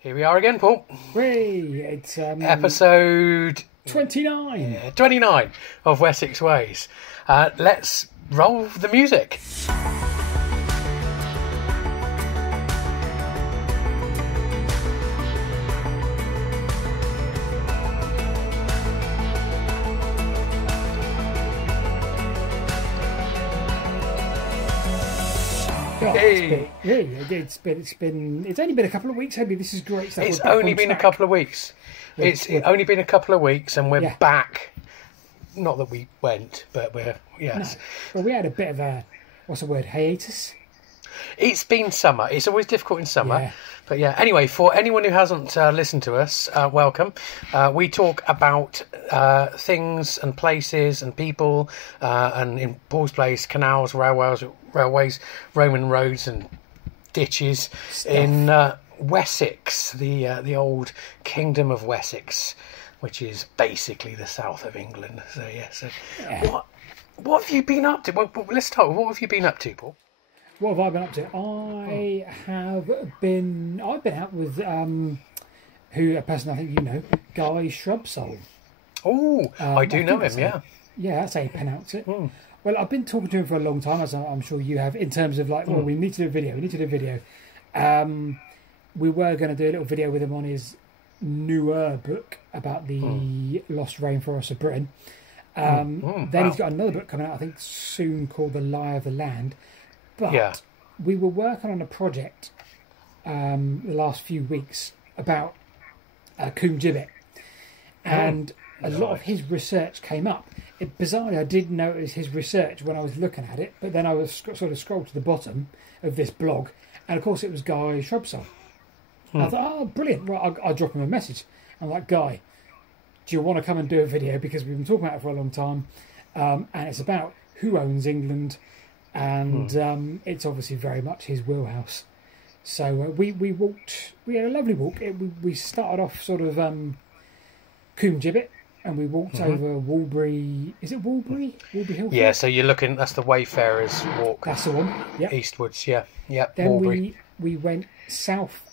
Here we are again, Paul. It's Episode 29. 29 of Wessex Ways. Let's roll the music. It's only been a couple of weeks. Hedley, this is great stuff. It's only been a couple of weeks. It's only been a couple of weeks, and we're back. Not that we went, but we're yes. No. Well, we had a bit of a hiatus. It's been summer. It's always difficult in summer. Yeah. But yeah, anyway, for anyone who hasn't listened to us, welcome. We talk about things and places and people, and in Paul's place, canals, railways, Roman roads and ditches in Wessex, the old Kingdom of Wessex, which is basically the south of England. So yeah. What have you been up to? Well, let's start with what have you been up to, Paul? What have I been up to? I've been out with a person I think you know, Guy Shrubsole. Oh, I do know him. Yeah, that's how you pronounce it. Well, I've been talking to him for a long time, as I'm sure you have, in terms of like, we need to do a video. We were going to do a little video with him on his newer book about the lost rainforests of Britain. Then he's got another book coming out, I think, soon, called The Lie of the Land. But we were working on a project the last few weeks about Coombe Gibbet. And a lot of his research came up. Bizarrely, I did notice his research when I was looking at it, but then I was sort of scrolled to the bottom of this blog, and of course it was Guy Shrubsole. I thought, oh, brilliant. Well, I'll drop him a message. I'm like, Guy, do you want to come and do a video? Because we've been talking about it for a long time, and it's about who owns England, and it's obviously very much his wheelhouse. So we walked. We had a lovely walk. We started off sort of Coombe Gibbet, and we walked over Walbury. Is it Walbury? Walbury Hill? Yeah. So you're looking. That's the Wayfarers Walk. That's the one. Yeah. Eastwards. Yeah. Then Walbury. we went south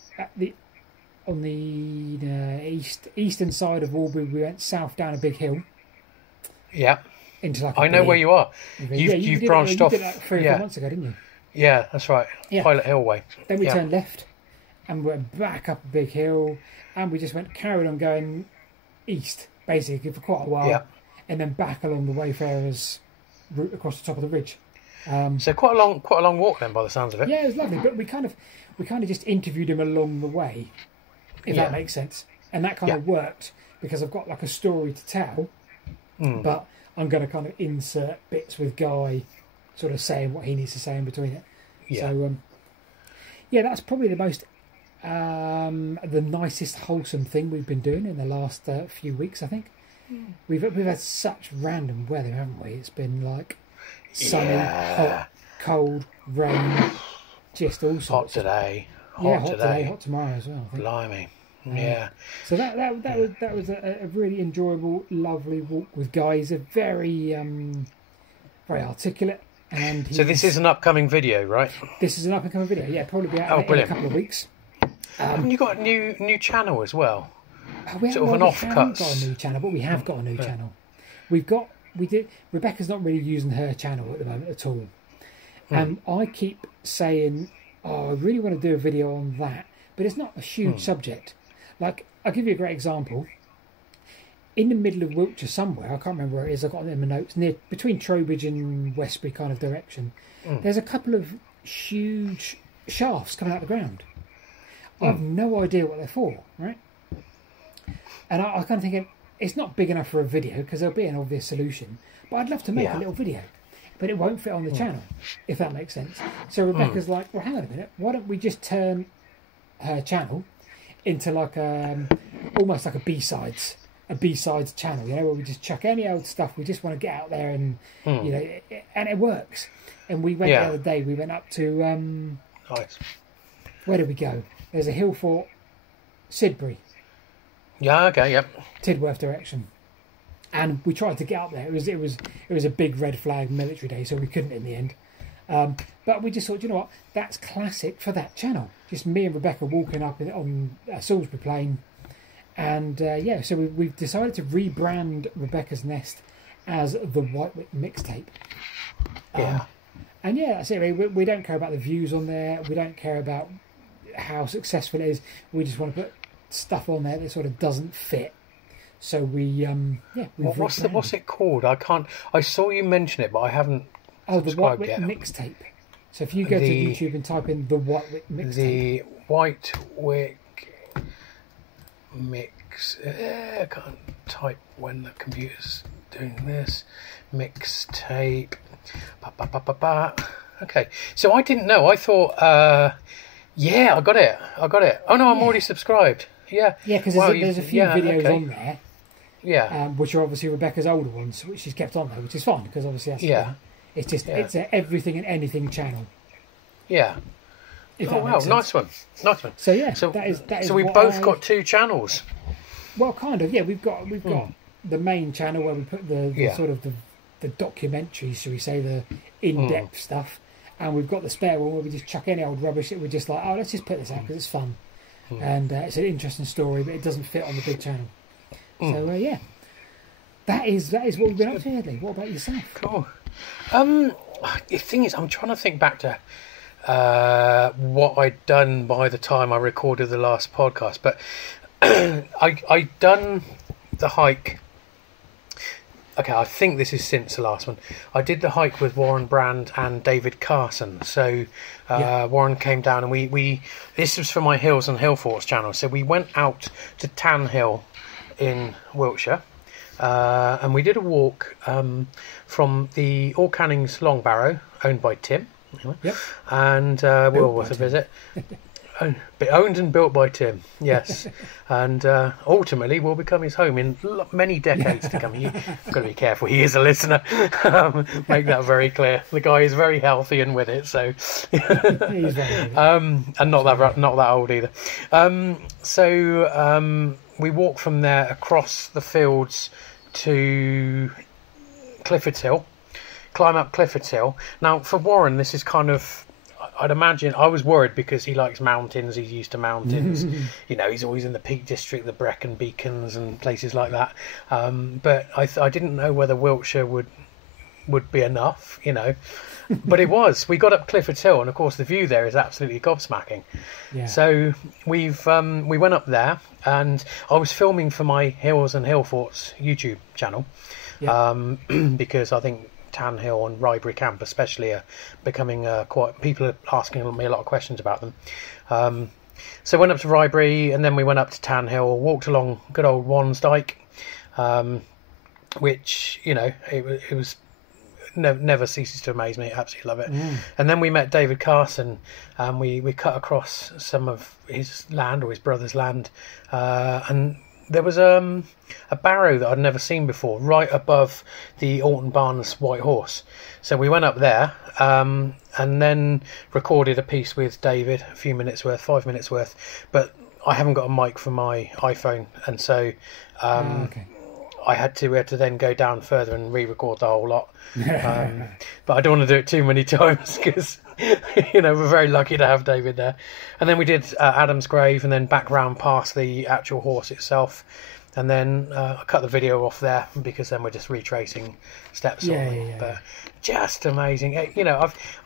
on the eastern side of Walbury. We went south down a big hill. Yeah. Into like I know where you are. You've branched off. You did that 3 or 4 months ago, didn't you? Yeah, that's right. Yeah. Pilot Hill way. Then we turned left, and went back up a big hill, and we just carried on going east, basically, for quite a while, and then back along the Wayfarers route across the top of the ridge. So quite a long walk then, by the sounds of it. Yeah, it was lovely. But we kind of just interviewed him along the way, if that makes sense, and that kind of worked because I've got like a story to tell, but I'm going to kind of insert bits with Guy, sort of saying what he needs to say in between it. Yeah. So that's probably the most the nicest wholesome thing we've been doing in the last few weeks, I think. We've had such random weather, haven't we? It's been like sunny, hot, cold, rain, just all sorts. Hot today. Hot tomorrow as well, I think. Blimey. Yeah. So that was a really enjoyable, lovely walk with Guy. He's a very very articulate, and so this is an upcoming video, right? This is an upcoming video. Yeah, probably be out in a couple of weeks. Haven't you got a new channel as well? We sort of an offcut. We haven't got a new channel, but we have got a new channel. Rebecca's not really using her channel at the moment at all. I keep saying, I really want to do a video on that, but it's not a huge subject. Like, I'll give you a great example. In the middle of Wiltshire somewhere, I can't remember where it is, I've got it in my notes, between Trowbridge and Westbury kind of direction, there's a couple of huge shafts coming out of the ground. I've no idea what they're for, right? And I kind of thinking, it's not big enough for a video, because there'll be an obvious solution, but I'd love to make a little video. But it won't fit on the channel, if that makes sense. So Rebecca's like, well, hang on a minute, why don't we just turn her channel into like almost like a B-sides channel, where we just chuck any old stuff. We just want to get out there and and it works. And we went the other day. We went up to nice. Where did we go? There's a hill fort, Sidbury. Yeah. Okay. Yep. Tidworth direction. And we tried to get up there. It was a big red flag military day, so we couldn't in the end. But we just thought, you know what, that's classic for that channel. Just me and Rebecca walking up on Salisbury Plain. And so we've decided to rebrand Rebecca's Nest as the Whitewick Mixtape. Yeah. And yeah, that's it. We don't care about the views on there. We don't care about how successful it is. We just want to put stuff on there that sort of doesn't fit. So what's it called? I saw you mention it, but I haven't. The Whitewick Mixtape. So if you go to YouTube and type in the Whitewick Mixtape. The Whitewick Mix. I can't type when the computer's doing this. Mixtape. Okay. So I didn't know. I thought. I got it. Oh no, I'm already subscribed. Yeah. Yeah, because there's a few videos on there. Yeah. Which are obviously Rebecca's older ones, which she's kept on there, which is fine because obviously that's it's an everything and anything channel. Yeah. Oh wow, nice one. So yeah, that is. So we've both got two channels. Well, kind of. Yeah, we've got the main channel where we put the sort of the documentaries, shall we say, the in-depth stuff, and we've got the spare one where we just chuck any old rubbish that we're just like, let's just put this out because it's fun, and it's an interesting story, but it doesn't fit on the big channel. So that is what we've been up to, Hedley. What about yourself? Cool. The thing is, I'm trying to think back to what I'd done by the time I recorded the last podcast, but I'd done the hike. Okay, I think this is since the last one. I did the hike with Warren Brand and David Carson. So Warren came down and we this was for my Hills and Hill Forts channel. So we went out to Tan Hill in Wiltshire. And we did a walk from the All Cannings Long Barrow, owned by Tim. Yep. And well worth a visit. Owned and built by Tim, yes. And ultimately will become his home in many decades to come. You've got to be careful. He is a listener. Make that very clear. The guy is very healthy and with it, so He's very and not that old either. We walked from there across the fields to Clifford's Hill, climb up Clifford's Hill. Now, for Warren, this is kind of, I'd imagine, I was worried because he likes mountains, he's used to mountains. He's always in the Peak District, the Brecon Beacons and places like that. But I didn't know whether Wiltshire would be enough, But it was. We got up Clifford's Hill, and of course the view there is absolutely gobsmacking. Yeah. So we went up there, and I was filming for my Hills and Hill Forts YouTube channel, because I think Tan Hill and Rybury Camp especially are becoming people are asking me a lot of questions about them. So went up to Rybury, and then we went up to Tan Hill, walked along good old Wansdyke, which it was. Never ceases to amaze me. Absolutely love it. And then we met David Carson, and we cut across some of his land, or his brother's land, and there was a barrow that I'd never seen before right above the Alton Barnes White Horse. So we went up there, and then recorded a piece with David, 5 minutes worth, but I haven't got a mic for my iPhone, and so we had to then go down further and re-record the whole lot. But I don't want to do it too many times because, we're very lucky to have David there. And then we did Adam's Grave, and then back round past the actual horse itself. And then I cut the video off there because then we're just retracing steps on. But just amazing.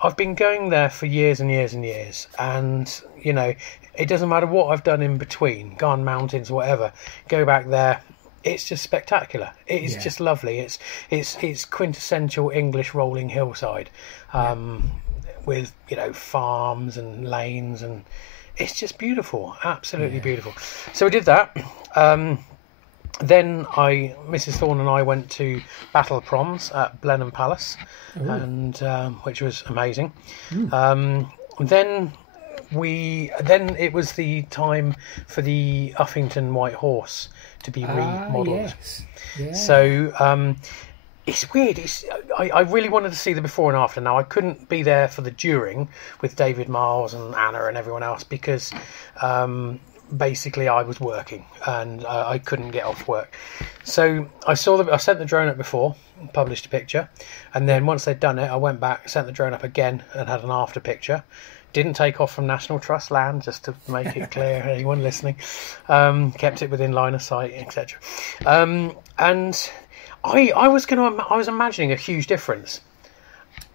I've been going there for years and years and years. And, it doesn't matter what I've done in between, gone mountains, whatever, go back there. It's just spectacular. It is just lovely. It's quintessential English rolling hillside, with farms and lanes, and it's just beautiful, absolutely beautiful. So we did that. Then Mrs. Thorneh and I went to Battle Proms at Blenheim Palace, and which was amazing. Then it was the time for the Uffington White Horse to be remodelled. So it's weird. I really wanted to see the before and after. Now I couldn't be there for the during with David Miles and Anna and everyone else because basically I was working and I couldn't get off work. So I sent the drone up before, published a picture, and then once they'd done it, I went back, sent the drone up again and had an after picture. Didn't take off from National Trust land, just to make it clear, anyone listening. Kept it within line of sight, etc. And I was imagining a huge difference,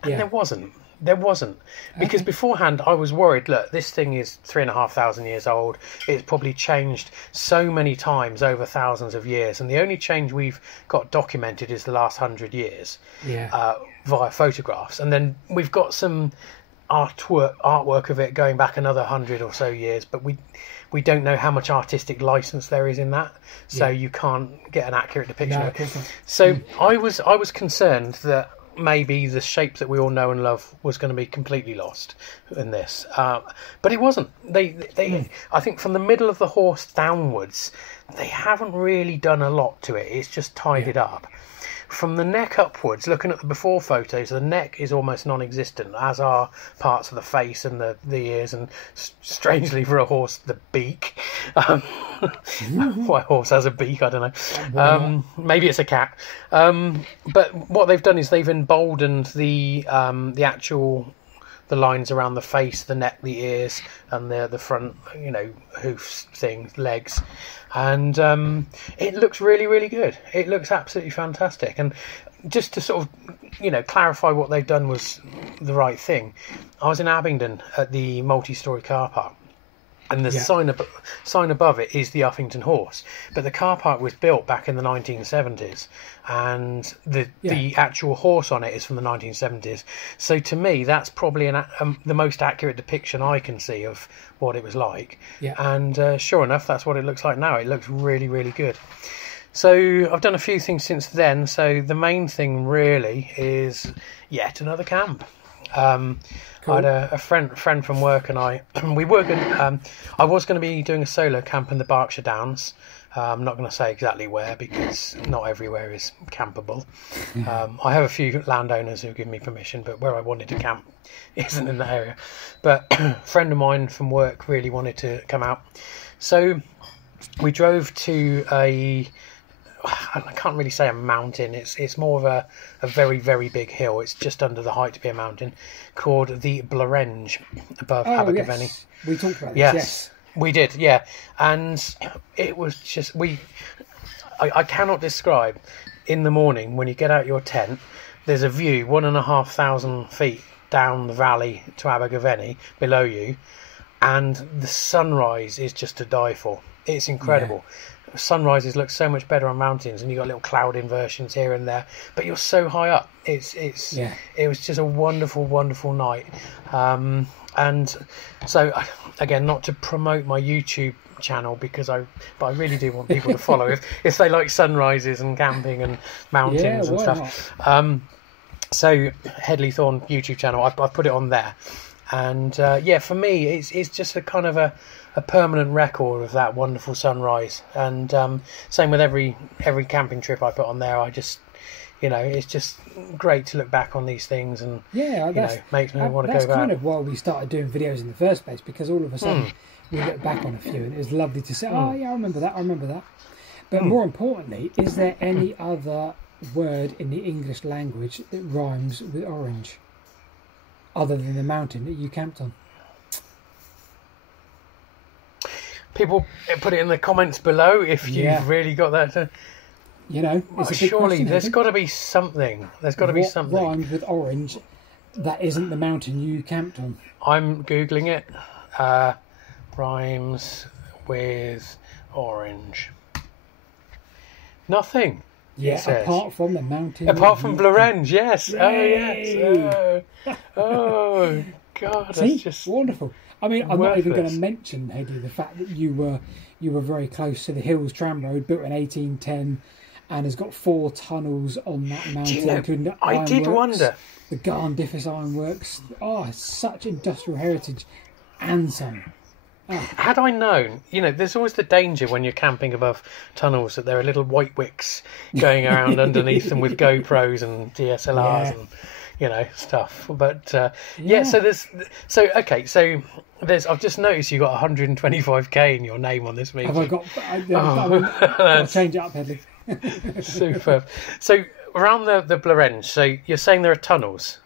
and there wasn't, because beforehand I was worried. Look, this thing is 3,500 years old. It's probably changed so many times over thousands of years, and the only change we've got documented is the last 100 years via photographs, and then we've got some artwork of it going back another 100 or so years, but we don't know how much artistic license there is in that, so you can't get an accurate depiction of it. So I was concerned that maybe the shape that we all know and love was going to be completely lost in this, but it wasn't. They I think from the middle of the horse downwards, they haven't really done a lot to it. It's just tied it up. From the neck upwards, looking at the before photos, the neck is almost non-existent, as are parts of the face and the ears, and strangely for a horse, the beak. Why a horse has a beak, I don't know. Maybe it's a cat. But what they've done is they've emboldened the lines around the face, the neck, the ears, and the front, hoofs, things, legs. And it looks really, really good. It looks absolutely fantastic. And just to sort of, clarify what they've done was the right thing. I was in Abingdon at the multi-storey car park, and the sign above it is the Uffington Horse. But the car park was built back in the 1970s, and the actual horse on it is from the 1970s. So to me, that's probably the most accurate depiction I can see of what it was like. Yeah. And sure enough, that's what it looks like now. It looks really, really good. So I've done a few things since then. So the main thing really is yet another camp. Cool. I had a friend from work, and I was going to be doing a solo camp in the Berkshire Downs. I'm not going to say exactly where, because not everywhere is campable. I have a few landowners who give me permission, but where I wanted to camp isn't in that area. But a friend of mine from work really wanted to come out, so we drove to I can't really say a mountain. It's more of a very, very big hill. It's just under the height to be a mountain, called the Blorenge above Abergavenny. Yes. We talked about this. Yes, we did. Yeah, and it was just I cannot describe. In the morning when you get out your tent, there's a view 1,500 feet down the valley to Abergavenny below you, and the sunrise is just to die for. It's incredible. Yeah. Sunrises look so much better on mountains, and you got little cloud inversions here and there, but you're so high up. It was just a wonderful, wonderful night. And so again, not to promote my YouTube channel, but I really do want people to follow if they like sunrises and camping and mountains and stuff. So Hedley Thorneh YouTube channel, I've put it on there, and for me it's just a kind of a permanent record of that wonderful sunrise. And same with every camping trip I put on there. I just it's just great to look back on these things, and makes me want to go back. That's kind of why we started doing videos in the first place, because all of a sudden we look back on a few and it was lovely to say, I remember that. But more importantly, is there any other word in the English language that rhymes with orange other than the mountain that you camped on? People put it in the comments below if you've really got that. It's a big surely question, there's got to be something. There's got to be something. What rhymes with orange that isn't the mountain you camped on? I'm Googling it. Rhymes with orange. Nothing. Yeah, apart from the mountain. Apart from Blorenge, yes. Yay! Oh, yes. Oh, God, that's just wonderful. I mean, I'm not even going to mention, Hedley, the fact that you were very close to the Hills Tram Road, built in 1810, and has got 4 tunnels on that mountain, including the I did wonder. The Garndiffice Ironworks. Oh, it's such industrial heritage, and some. Had I known, there's always the danger when you're camping above tunnels that there are little white wicks going around underneath them with GoPros and DSLRs and stuff. But so I've just noticed you got 125k in your name on this meeting. Have I got? I'll change it up, Hedley. Superb. So around the Blorenge, so you're saying there are tunnels?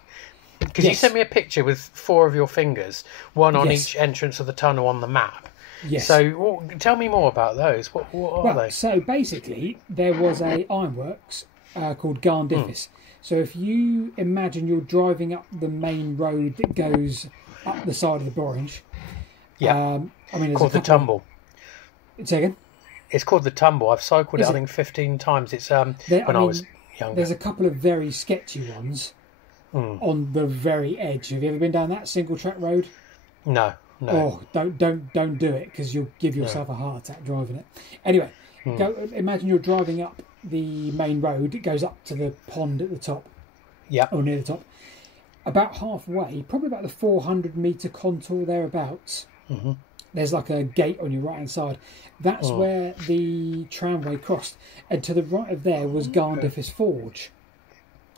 Because you sent me a picture with 4 of your fingers, one on each entrance of the tunnel on the map. Yes. So tell me more about those. What are they? So basically, there was a ironworks called Garndiffice. So if you imagine you're driving up the main road that goes up the side of the Blorenge. Yeah. Called the Tumble. Say again? It's called the Tumble. I've cycled it, I think, 15 times. It's when I was younger. There's a couple of very sketchy ones on the very edge. Have you ever been down that single track road? No. Oh, don't do it, because you'll give yourself a heart attack driving it. Anyway, imagine you're driving up the main road. It goes up to the pond at the top. Yeah. Or near the top. About halfway, probably about the 400-metre contour thereabouts, there's like a gate on your right-hand side. That's where the tramway crossed. And to the right of there was Garndiffice Forge.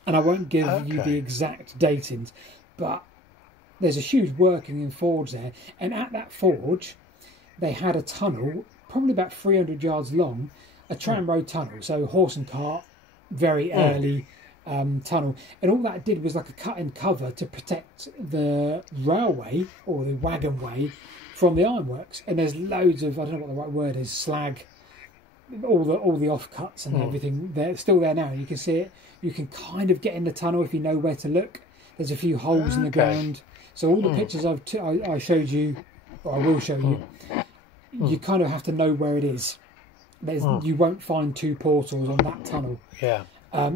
And I won't give you the exact datings, but there's a huge working in forge there. And at that forge, they had a tunnel, probably about 300 yards long, a tramroad tunnel. So horse and cart, very early tunnel. And all that did was like a cut and cover to protect the railway, or the wagon way, from the ironworks. And there's loads of, I don't know what the right word is, slag, all the offcuts and everything. They're still there now. You can see it. You can kind of get in the tunnel if you know where to look. There's a few holes in the ground. So all the pictures I showed you, or I will show you, you kind of have to know where it is. You won't find 2 portals on that tunnel. Yeah.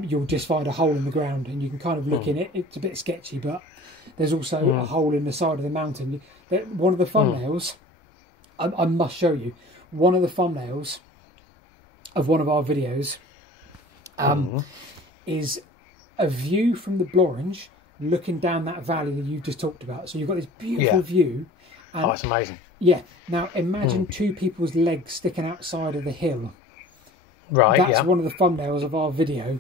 You'll just find a hole in the ground, and you can kind of look in it. It's a bit sketchy, but there's also a hole in the side of the mountain. One of the thumbnails, I must show you, one of the thumbnails of one of our videos is a view from the Blorenge looking down that valley that you've just talked about. So you've got this beautiful view. And, it's amazing. Yeah. Now imagine 2 people's legs sticking outside of the hill. Right. That's one of the thumbnails of our video.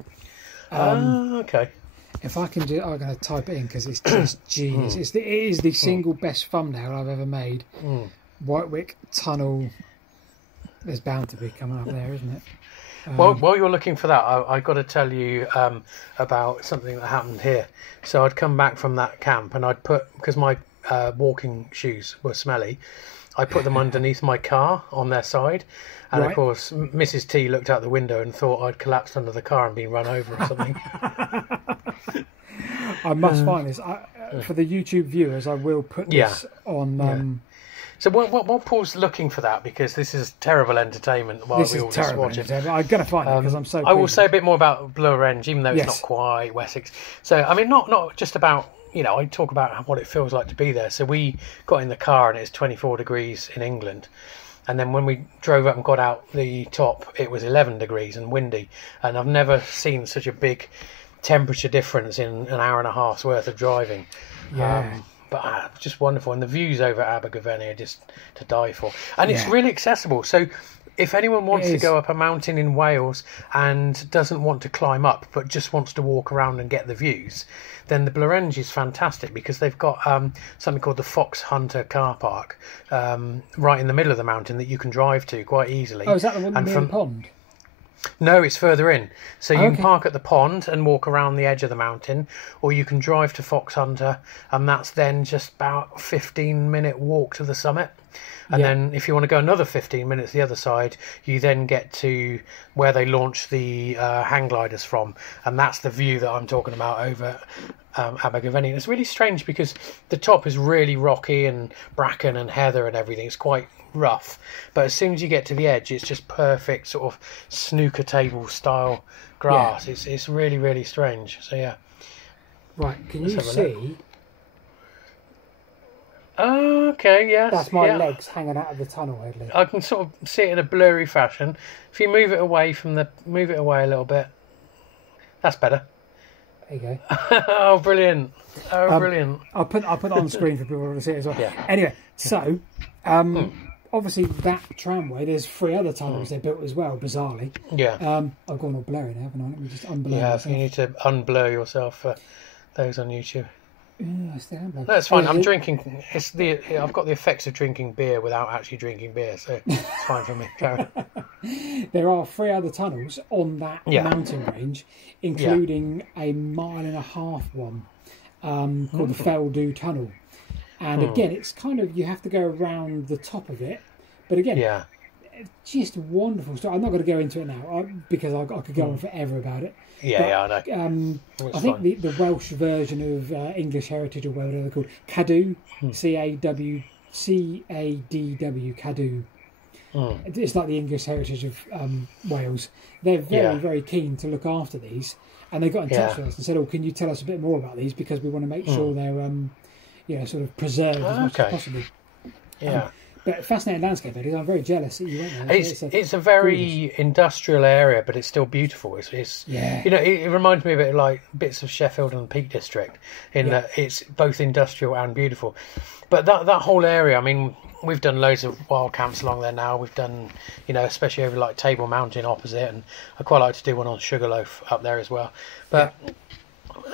Okay. If I can do, I'm going to type it in because it's just genius. It is the single best thumbnail I've ever made. Whitewick Tunnel. There's bound to be coming up there, isn't it? While you're looking for that, I got to tell you about something that happened here. So I'd come back from that camp, and I'd put, because my walking shoes were smelly, I put them underneath my car on their side. And of course, Mrs. T looked out the window and thought I'd collapsed under the car and been run over or something. I must find this. For the YouTube viewers, I will put this on... So while Paul's looking for that, because this is terrible entertainment while we all just watch it. I'm going to find it because I'm so... I will say a bit more about Blorenge, even though it's not quite Wessex. So, I mean, not just about, I talk about what it feels like to be there. So we got in the car and it's 24 degrees in England. And then when we drove up and got out the top, it was 11 degrees and windy. And I've never seen such a big temperature difference in an hour and a half's worth of driving. Yeah. But just wonderful, and the views over Abergavenny are just to die for, and it's really accessible. So if anyone wants to go up a mountain in Wales and doesn't want to climb up but just wants to walk around and get the views, then the Blorenge is fantastic, because they've got something called the Fox Hunter car park right in the middle of the mountain that you can drive to quite easily. Oh, is that the one near the pond? No, it's further in. So you can park at the pond and walk around the edge of the mountain, or you can drive to Fox Hunter, and that's then just about a 15-minute walk to the summit. And then if you want to go another 15 minutes the other side, you then get to where they launch the hang gliders from, and that's the view that I'm talking about over Abergavenny. And it's really strange because the top is really rocky and bracken and heather and everything. It's quite rough, but as soon as you get to the edge, it's just perfect sort of snooker table style grass. It's really, really strange. So right, can you see? Okay, yes. That's my legs hanging out of the tunnel, Hedley. I can sort of see it in a blurry fashion. If you move it away a little bit, that's better. There you go. Oh, brilliant! Brilliant. I'll put it on screen for people to see it as well. Yeah. Anyway, so obviously that tramway, there's 3 other tunnels they built as well, bizarrely. Yeah. I've gone all blurry now, haven't I? Let me just unblur Yeah, myself. you need to unblur yourself for those on YouTube. I still haven't. No, it's fine. I'm drinking. I've got the effects of drinking beer without actually drinking beer, so it's fine for me. There are 3 other tunnels on that mountain range, including a 1.5-mile one called the Feldu Tunnel. And again, it's kind of, you have to go around the top of it, but again, just wonderful stuff. I'm not going to go into it now because I could go on forever about it. I know. I think the Welsh version of English Heritage, or whatever they're called, Cadw, Cadw, Cadw. It's like the English Heritage of Wales. They're very, very keen to look after these, and they got in touch with us and said, "Oh, can you tell us a bit more about these, because we want to make sure they're sort of preserved as much as possible." But fascinating landscape, it is. I'm very jealous that you went there. It's a very industrial area, but it's still beautiful. It's it reminds me a bit like bits of Sheffield and Peak District in that it's both industrial and beautiful. But that whole area, I mean, we've done loads of wild camps along there now. We've done, especially over like Table Mountain opposite, and I quite like to do one on Sugarloaf up there as well. But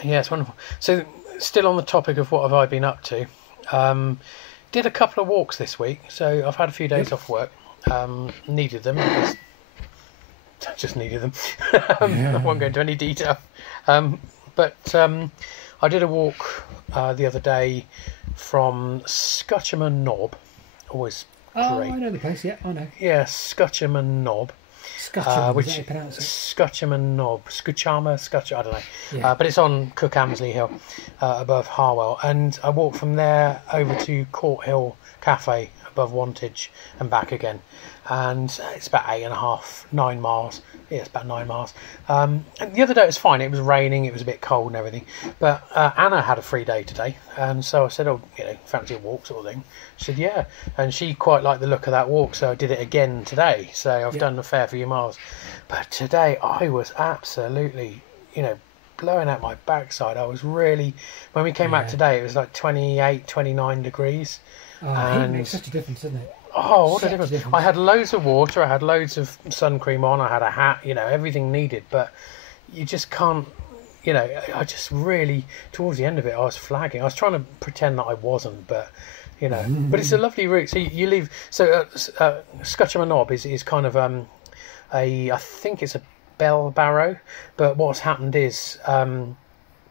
it's wonderful. So still on the topic of what have I been up to. Did a couple of walks this week, so I've had a few days off work. Needed them. Just needed them. I won't go into any detail. But I did a walk the other day from Scutcherman Knob. Always great. Oh, I know the place. Yeah, I know. Yeah, Scutcherman Knob. Which is how you pronounce it? Scutcherman Knob, I don't know. But it's on Cook Amsley Hill, above Harwell, and I walked from there over to Court Hill Cafe above Wantage and back again, and it's about 9 miles. Yeah, it's about 9 miles. And the other day it was fine. It was raining. It was a bit cold and everything. But Anna had a free day today, and so I said, "Oh, fancy a walk sort of thing?" She said, "Yeah," and she quite liked the look of that walk, so I did it again today. So I've done a fair few miles. But today I was absolutely, blowing out my backside. I was really, when we came back today, it was like 28, 29 degrees. Heat makes such a difference, doesn't it? Oh, what a difference. I had loads of water, I had loads of sun cream on, I had a hat, everything needed, but you just can't, I just really, towards the end of it, I was flagging. I was trying to pretend that I wasn't, but, but it's a lovely route. So you leave, Scutcherman Knob is kind of I think it's a bell barrow, but what's happened is,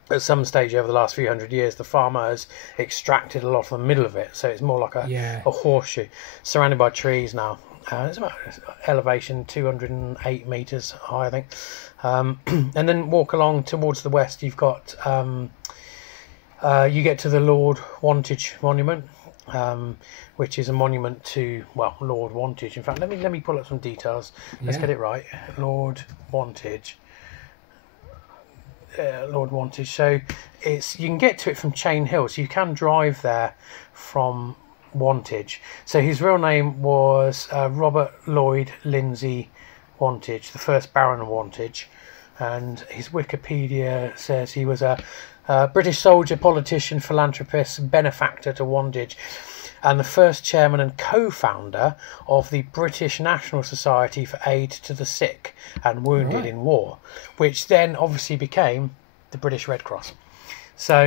at some stage over the last few hundred years, the farmer has extracted a lot from the middle of it, so it's more like a horseshoe, surrounded by trees now. It's about elevation 208 metres high, I think. And then walk along towards the west, you've got, you get to the Lord Wantage Monument, which is a monument to, Lord Wantage. In fact, let me pull up some details. Let's get it right. Lord Wantage. Lord Wantage. So you can get to it from Chain Hill, so you can drive there from Wantage. So his real name was Robert Lloyd Lindsay Wantage, the first Baron of Wantage, and his Wikipedia says he was a British soldier, politician, philanthropist, benefactor to Wantage, and the first chairman and co-founder of the British National Society for Aid to the Sick and Wounded in War, which then obviously became the British Red Cross. So,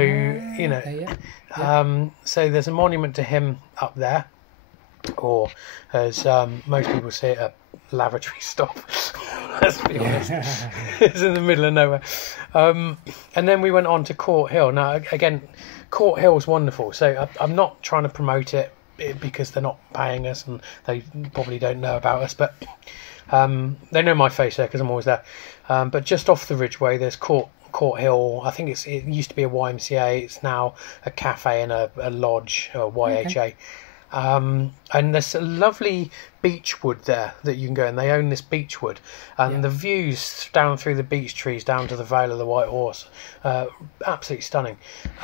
so there's a monument to him up there, or as most people say it, a lavatory stop. Let's be honest. It's in the middle of nowhere. And then we went on to Court Hill. Now, again, Court Hill is wonderful. So I'm not trying to promote it because they're not paying us and they probably don't know about us, but they know my face there because I'm always there. But just off the Ridgeway, there's Court Hill. I think it used to be a YMCA. It's now a cafe and a lodge, or YHA. Okay. And there's a lovely beechwood there that you can go, and they own this beechwood, and the views down through the beech trees down to the Vale of the White Horse, absolutely stunning.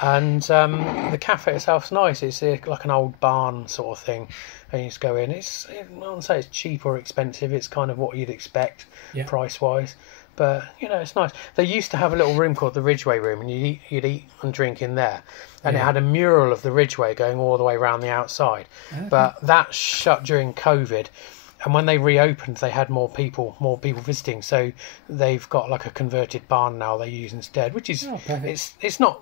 And the cafe itself's nice. It's like an old barn sort of thing, and you just go in. I wouldn't say it's cheap or expensive. It's kind of what you'd expect price wise. But, it's nice. They used to have a little room called the Ridgeway Room, and you'd eat and drink in there. And it had a mural of the Ridgeway going all the way around the outside. Okay. But that shut during COVID. And when they reopened, they had more people visiting. So they've got like a converted barn now they use instead, which is, it's not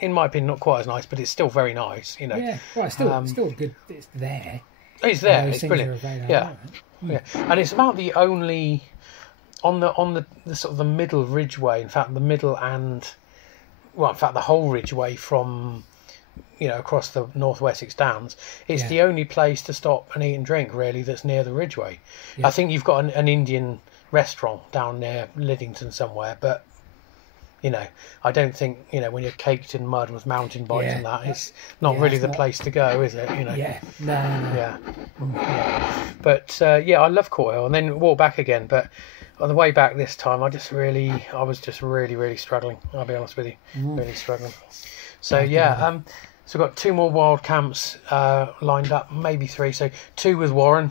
in my opinion, not quite as nice, but it's still very nice. You know. Yeah, well, it's still good. It's there. It's there. It's brilliant. Yeah, yeah, and it's about the only on the sort of the middle ridgeway. In fact, the middle and in fact, the whole ridgeway from across the North Wessex Downs. It's the only place to stop and eat and drink really that's near the ridgeway. Yeah. I think you've got an Indian restaurant down near Liddington somewhere, but I don't think when you're caked in mud with mountain bikes and that, it's not really the place to go, is it? Yeah, no. Yeah. But I love Court Hill, and then walk back again. But on the way back this time, I was just really struggling. I'll be honest with you, really struggling. So so we've got 2 more wild camps lined up, maybe 3. So 2 with Warren.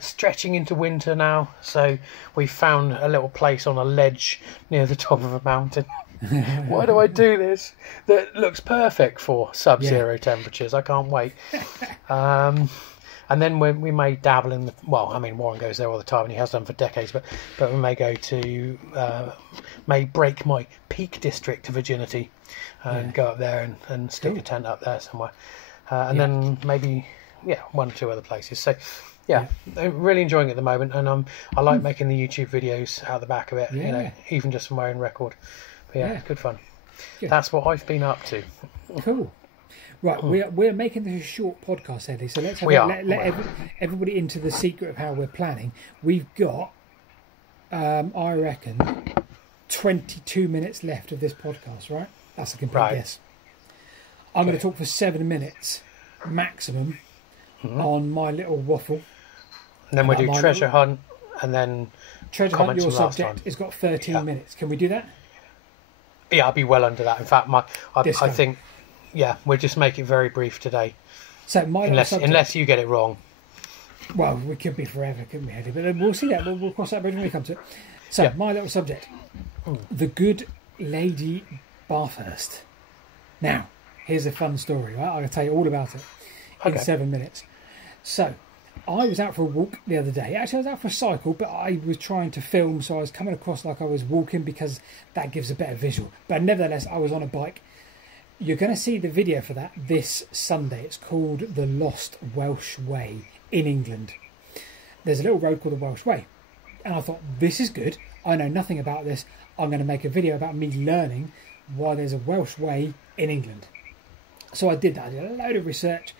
Stretching into winter now. So we found a little place on a ledge near the top of a mountain. Why do I do this? That looks perfect for sub-zero temperatures. I can't wait. And then we may dabble in Warren goes there all the time and he has done for decades, but we may go to may break my Peak District virginity and go up there and stick a tent up there somewhere, and then maybe 1 or 2 other places. So I'm really enjoying it at the moment, and I like making the YouTube videos out the back of it. Even just from my own record. But it's good fun. Good. That's what I've been up to. Cool. Right, we're making this a short podcast, Hedley, so let's let everybody into the secret of how we're planning. We've got, I reckon, 22 minutes left of this podcast, right? That's a complete guess. I'm going to talk for 7 minutes maximum on my little waffle. And then we'll do treasure hunt, and then treasure hunt. Your subject has got 13 minutes. Can we do that? Yeah, I'll be well under that. In fact, I think. Yeah, we'll just make it very brief today. So unless you get it wrong. Well, we could be forever, couldn't we, Eddie? But we'll see that. We'll cross that bridge when we come to it. So, my little subject. The Good Lady Bathurst. Now, here's a fun story, right? I'm going to tell you all about it in 7 minutes. So, I was out for a walk the other day. Actually, I was out for a cycle, but I was trying to film, so I was coming across like I was walking because that gives a better visual. But nevertheless, I was on a bike. You're going to see the video for that this Sunday. It's called The Lost Welsh Way in England. There's a little road called the Welsh Way. And I thought, this is good. I know nothing about this. I'm going to make a video about me learning why there's a Welsh Way in England. So I did that. I did a load of research.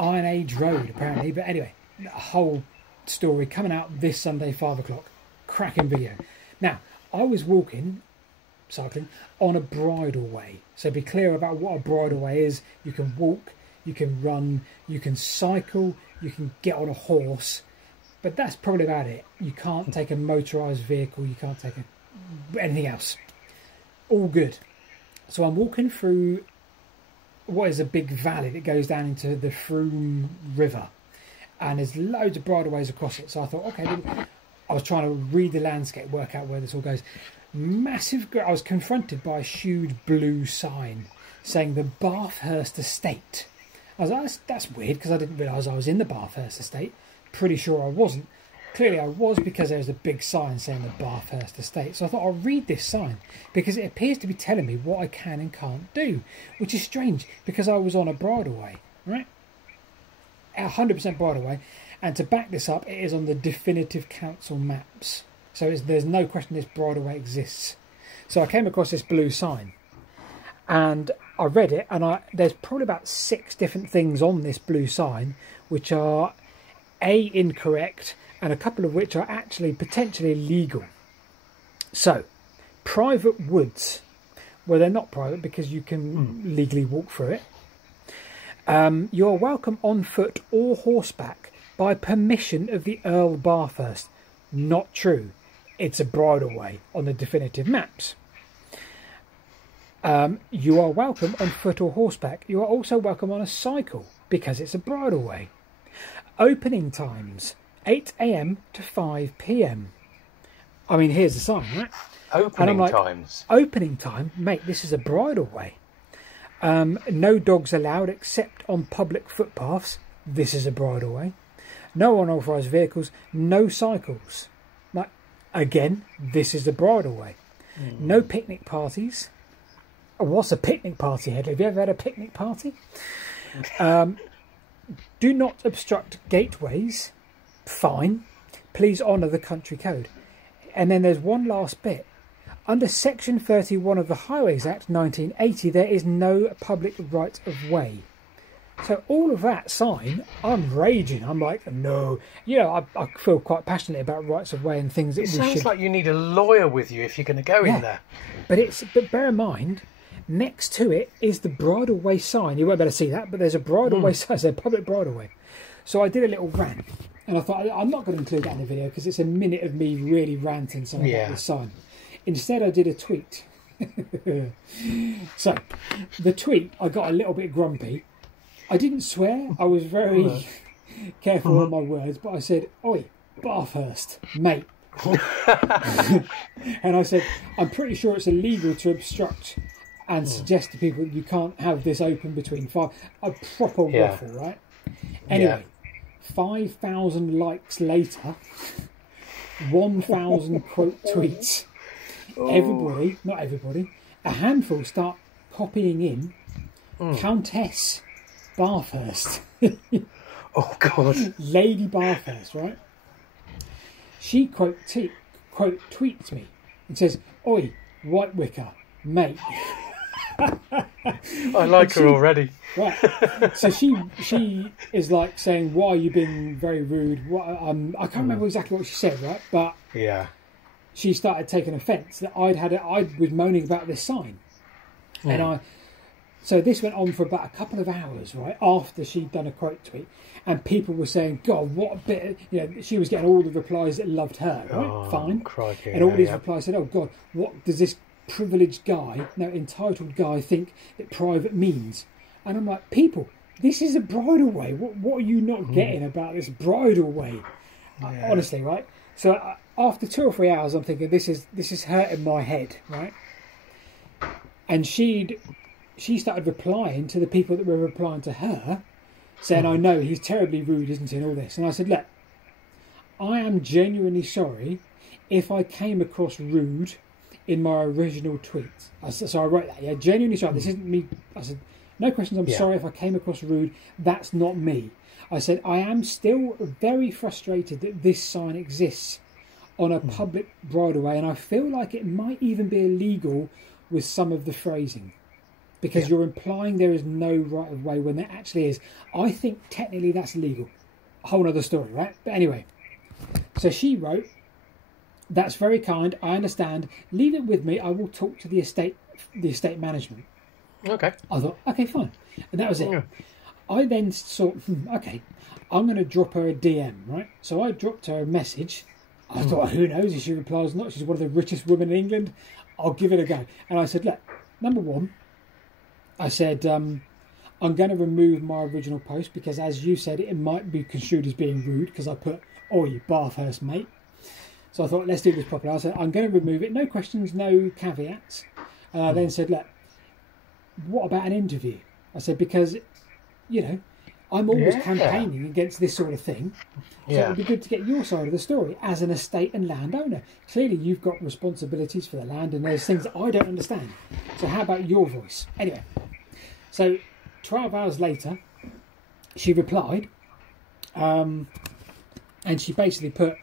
Iron Age Road, apparently. But anyway, a whole story coming out this Sunday, 5 o'clock. Cracking video. Now, I was cycling on a bridle way. So be clear about what a bridle way is. You can walk, you can run, you can cycle, you can get on a horse, but that's probably about it. You can't take a motorised vehicle, you can't take anything else. All good. So I'm walking through what is a big valley that goes down into the Froome River, and there's loads of bridle ways across it. So I thought, okay, I was trying to read the landscape, work out where this all goes. I was confronted by a huge blue sign saying the Bathurst Estate. I was like, that's weird, because I didn't realise I was in the Bathurst Estate. Pretty sure I wasn't. Clearly I was, because there was a big sign saying the Bathurst Estate. So I thought, I'll read this sign, because it appears to be telling me what I can and can't do, which is strange, because I was on a bridleway, right? 100% bridleway. And to back this up, it is on the definitive council maps. So there's no question this bridleway exists. So I came across this blue sign and I read it, and there's probably about 6 different things on this blue sign which are incorrect, and a couple of which are actually potentially illegal. So, private woods. Well, they're not private because you can legally walk through it. You are welcome on foot or horseback by permission of the Earl Bathurst. Not true. It's a bridleway on the definitive maps. You are welcome on foot or horseback. You are also welcome on a cycle because it's a bridleway. Opening times 8 a.m. to 5 p.m. I mean, here's the sign, right? Times. Opening time, mate. This is a bridleway. No dogs allowed except on public footpaths. This is a bridleway. No unauthorised vehicles. No cycles. Again, this is the bridleway. No picnic parties. what's a picnic party, Hedley? Have you ever had a picnic party? Do not obstruct gateways. Fine. Please honour the country code. And then there's one last bit. Under Section 31 of the Highways Act 1980, there is no public right of way. So all of that sign, I'm raging. I'm like, no. You know, I feel quite passionate about rights of way and things that it we sounds should... like you need a lawyer with you if you're going to go in there. But bear in mind, next to it is the bridle way sign. You won't be able to see that, but there's a bridle way sign, so a public bridle way. So I did a little rant, and I thought I'm not going to include that in the video because it's a minute of me really ranting something about this sign. Instead, I did a tweet. So the tweet, I got a little bit grumpy. I didn't swear. I was very careful on my words, but I said, "Oi, Bathurst, mate." And I said, "I'm pretty sure it's illegal to obstruct and suggest to people that you can't have this open between 5." A proper waffle, right? Anyway, 5,000 likes later, 1,000 quote tweets. Everybody, not everybody, a handful start copying in Countess Bathurst. Oh, God. Lady Bathurst, right? She quote tweets me and says, "Oi, White Wicker, mate." I like her already. Right. So she is like saying, "Why are you being very rude?" I can't remember exactly what she said, right? But she started taking offence that I was moaning about this sign, and so this went on for about a couple of hours, right, after she'd done a quote tweet, and people were saying, "God, what a bit," she was getting all the replies that loved her, right? Oh, fine. crikey, and all these replies said, "Oh God, what does this privileged guy, no, entitled guy, think that private means?" And I'm like, people, this is a bridal way. What are you not getting about this bridal way? Honestly, right? So after 2 or 3 hours, I'm thinking this is hurting my head, right? And she started replying to the people that were replying to her, saying, "I know he's terribly rude, isn't he?" and all this. And I said, "Look, I am genuinely sorry if I came across rude in my original tweet." So I wrote that, genuinely sorry. This isn't me. I said, "No questions. I'm sorry if I came across rude. That's not me." I said, "I am still very frustrated that this sign exists on a public bridleway, and I feel like it might even be illegal with some of the phrasing, because you're implying there is no right of way when there actually is. I think technically that's illegal." A whole other story, right? But anyway, so she wrote, "That's very kind. I understand. Leave it with me. I will talk to the estate management." Okay. I thought, okay, fine. And that was it. Yeah. I then thought, okay, I'm going to drop her a DM, right? So I dropped her a message. I thought, who knows if she replies or not? She's one of the richest women in England. I'll give it a go. And I said, look, number one, I said, I'm going to remove my original post because, as you said, it might be construed as being rude because I put, "Oi, Bathurst, mate." So I thought, let's do this properly. I said, I'm going to remove it. No questions, no caveats. And I then said, look, what about an interview? I said, because, I'm always campaigning against this sort of thing. So it would be good to get your side of the story as an estate and landowner. Clearly, you've got responsibilities for the land and there's things that I don't understand. So how about your voice? Anyway, so 12 hours later, she replied, and she basically put,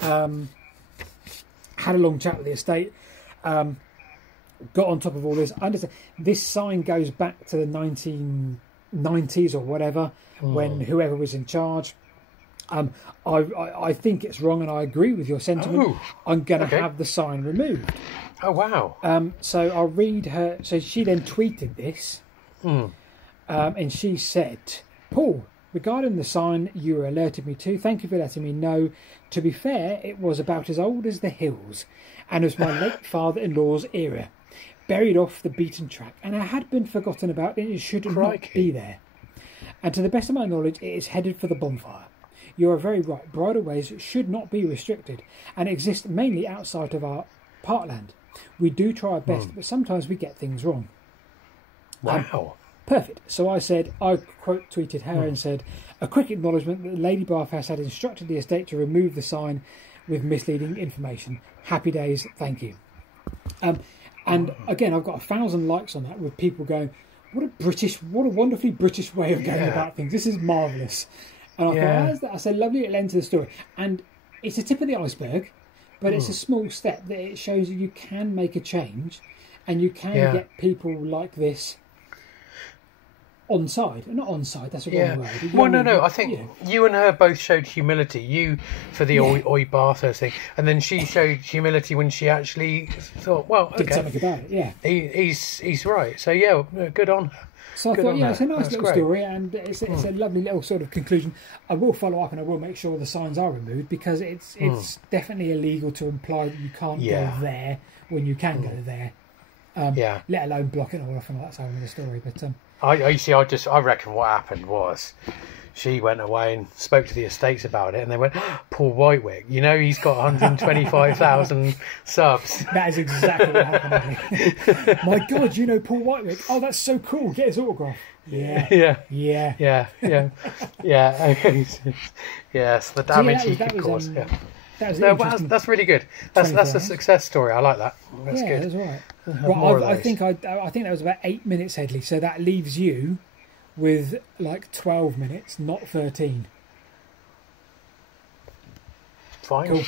had a long chat with the estate, got on top of all this. Understand, this sign goes back to the 1990s or whatever, when whoever was in charge. I think it's wrong, and I agree with your sentiment. I'm going to have the sign removed. Oh, wow. So I'll read her. So she then tweeted this, and she said, "Paul, regarding the sign you alerted me to, thank you for letting me know. To be fair, it was about as old as the hills, and was my late father-in-law's era, buried off the beaten track, and it had been forgotten about, and it should not be there. And to the best of my knowledge, it is headed for the bonfire. You are very right. Bridleways should not be restricted, and exist mainly outside of our parkland. We do try our best, but sometimes we get things wrong." Wow. Perfect. So I said, I quote tweeted her and said, "A quick acknowledgement that Lady Bathurst had instructed the estate to remove the sign with misleading information. Happy days, thank you." And again, I've got 1,000 likes on that with people going, what a wonderfully British way of going about things. This is marvellous. And I thought, where's that? I said, lovely little end to the story. And it's the tip of the iceberg, but it's a small step that it shows you can make a change and you can get people like this on side. Not on side, that's a wrong word. Well, no. I think you and her both showed humility. You for the Oi Bathurst thing, and then she showed humility when she actually thought, well, okay, did something about it. Yeah, he's right. So yeah, good on her. So I thought, it's a nice little story, and it's a lovely little sort of conclusion. I will follow up, and I will make sure the signs are removed, because it's definitely illegal to imply that you can't go there when you can go there. Let alone block it all off, and that's another story. But I reckon what happened was she went away and spoke to the estates about it, and they went, Paul Whitewick, he's got 125,000 subs. That is exactly what happened. My God, Paul Whitewick. Oh, that's so cool. Get his autograph. Yeah. Yes, the damage he could cause. That's really good. That's a success story. I like that. That's good. That's right. Well, I think that was about 8 minutes, Hedley. So that leaves you with like 12 minutes, not 13. Fine.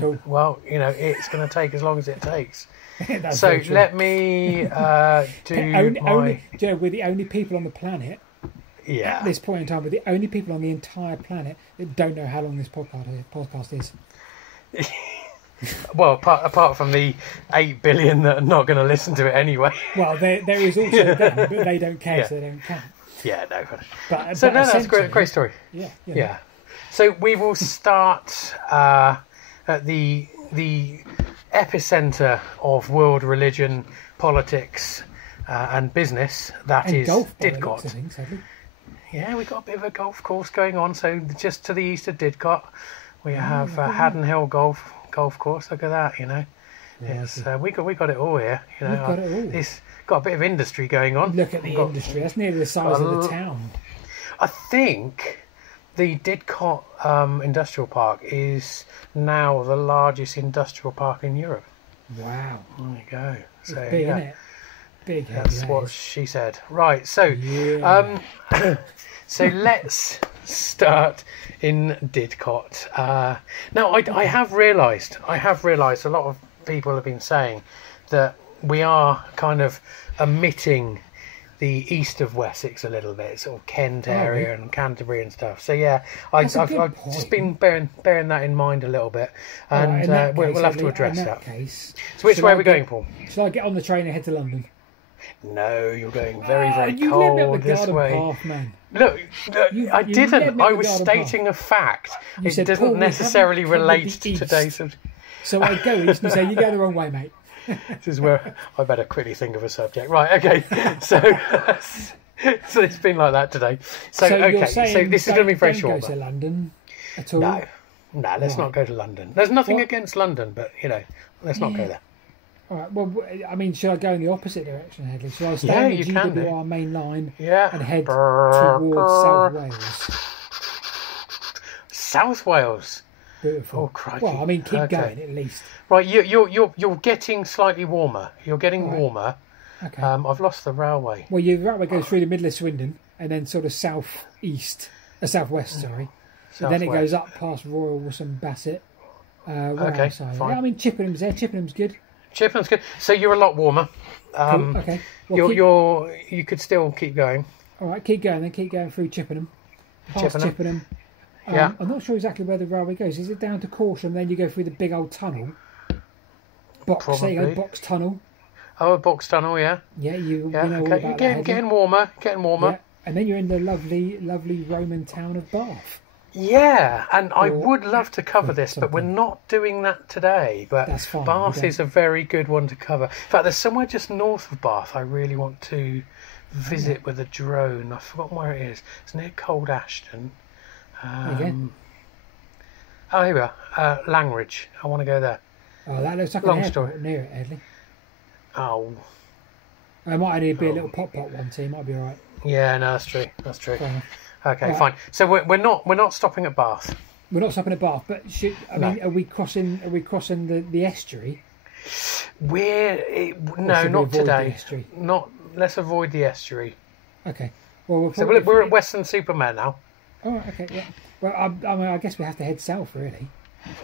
Cool. Well, it's going to take as long as it takes. So let me do we're the only people on the planet. Yeah. At this point in time, we're the only people on the entire planet that don't know how long this podcast is. Well, apart from the 8 billion that are not going to listen to it anyway. Well, there is also them, but they don't care, so they don't count. Yeah, no. But that's a great story. Yeah. So we will start at the epicenter of world religion, politics, and business. That is Didcot. Yeah, we've got a bit of a golf course going on. So just to the east of Didcot, we have Haddon Hill Golf Course. Look at that, Yes, we got it all here. We've got it all. It's got a bit of industry going on. Look at the industry. That's nearly the size of the town. I think the Didcot Industrial Park is now the largest industrial park in Europe. Wow. There you go. So it's big, isn't it? Big. That's what she said. Right. So, so let's start in Didcot. Now, I have realised a lot of people have been saying that we are kind of omitting the east of Wessex a little bit, sort of Kent area and Canterbury and stuff. So yeah, I've just been bearing that in mind a little bit, and we'll have to address that. So which way are we going, Paul? Shall I get on the train and head to London? No, you're going very cold this way. Path, man. Look, I didn't. I was stating a fact. It doesn't necessarily relate to today's. So I go east and say, you go the wrong way, mate. This is where I better quickly think of a subject. Right, okay. So it's been like that today. So this is going to be very short. Don't go to London at all? No, let's not go to London. There's nothing against London, but, let's not go there. All right, well, I mean, should I go in the opposite direction, Hedley? Should I stay on the GWR main line and head towards South Wales? South Wales? Beautiful. Oh, crikey. Well, I mean, keep going at least. Right, you're getting slightly warmer. You're getting warmer. Okay. I've lost the railway. Well, the railway goes through the middle of Swindon and then sort of southwest, sorry. Then it goes up past Royal Wilson Bassett. Okay, fine. Yeah, I mean, Chippenham's there. Chippenham's good. Chippenham's good. So you're a lot warmer. Cool. Okay. Well, you could still keep going. All right, keep going. Then keep going through Chippenham. Past Chippenham. Yeah. I'm not sure exactly where the railway goes. Is it down to Corsham? Then you go through the big old tunnel. Box. There you go. Box tunnel. Oh, a box tunnel. Yeah. Yeah. You know all about that. Getting warmer. Yeah. And then you're in the lovely Roman town of Bath. Yeah, and I would love to cover this, but we're not doing that today. But that's fine. Bath is a very good one to cover. In fact, there's somewhere just north of Bath I really want to visit with a drone. I've forgotten where it is. It's near Cold Ashton. Again? Oh, here we are. Langridge. I want to go there. Oh, that looks like Long an story. airport near it, Hedley. Oh. It might only be a little pop one, so you might be all right. Yeah, no, that's true. Okay, fine. So we're not stopping at Bath. We're not stopping at Bath, but are we crossing the estuary? Not today. Let's avoid the estuary. Okay. Well, we're at Western Supermare now. Oh, okay, yeah. Well, I guess we have to head south, really.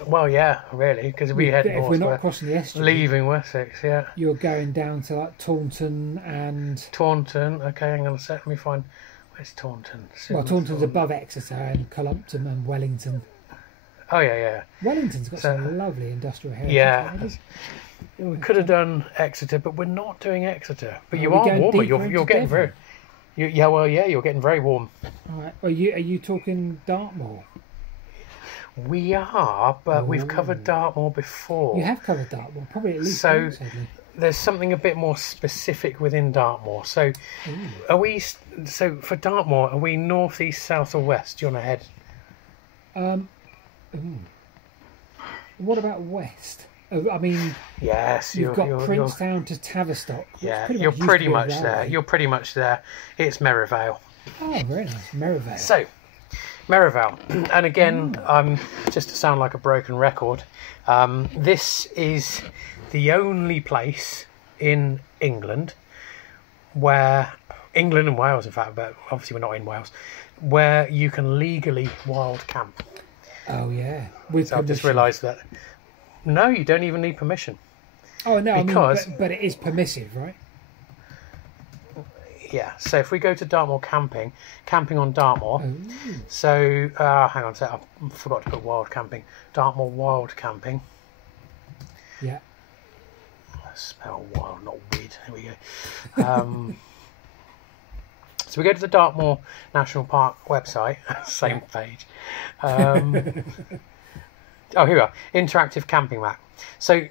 Well, yeah, really, because we head north. If we're not crossing the estuary, leaving Wessex, yeah. You're going down to like Taunton and. Taunton. Okay, hang on a sec. Let me find. Where's Taunton? Taunton's above Exeter and Cullompton and Wellington. Oh yeah. Wellington's got some lovely industrial heritage. Yeah. We could have done Exeter, but we're not doing Exeter. But you are warmer. You're getting very. You're getting very warm. All right. Are you talking Dartmoor? We are, but we've covered Dartmoor before. You have covered Dartmoor, probably at least once, Hedley. There's something a bit more specific within Dartmoor. So, are we? So for Dartmoor, are we north, east, south, or west? Do you want to head? What about west? I mean, yes, you've got Princetown to Tavistock. Yeah, you're pretty much there. You're pretty much there. It's Merivale. Oh, very nice, Merivale. So, Merivale, and again, just to sound like a broken record, this is the only place in England England and Wales, in fact, but obviously we're not in Wales, where you can legally wild camp. Oh yeah, so I've just realised that. No, you don't even need permission. Oh no, because but it is permissive, right? Yeah, so if we go to Dartmoor camping on Dartmoor. So, hang on a sec, I forgot to put wild camping. Dartmoor wild camping. Yeah. Spell wild, not weird. There we go. So we go to the Dartmoor National Park website, same page. Here we are, interactive camping map. So,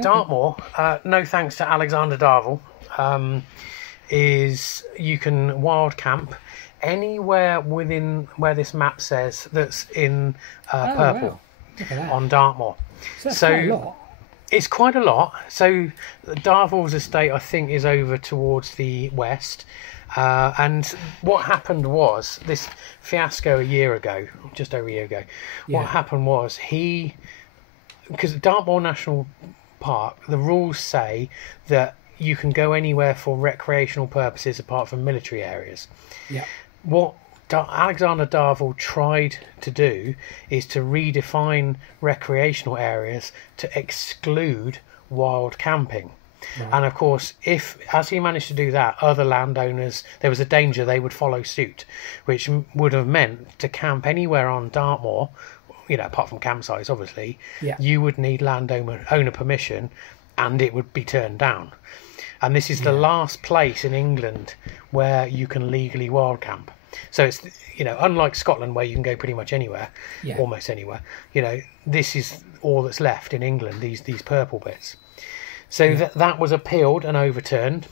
Dartmoor, no thanks to Alexander Darvel, is you can wild camp anywhere within where this map says that's in purple on Dartmoor. So that's quite a lot. It's quite a lot. So Darvel's estate, I think, is over towards the west. And what happened was this fiasco a year ago, just over a year ago. Yeah. What happened was because Dartmoor National Park, the rules say that you can go anywhere for recreational purposes apart from military areas. Yeah. What Alexander Darvel tried to do is to redefine recreational areas to exclude wild camping. Right. And of course, as he managed to do that, other landowners, there was a danger they would follow suit, which would have meant to camp anywhere on Dartmoor, apart from campsites, obviously, you would need landowner permission and it would be turned down. And this is the last place in England where you can legally wild camp. So it's, unlike Scotland where you can go pretty much anywhere, almost anywhere, this is all that's left in England, these purple bits. So that was appealed and overturned.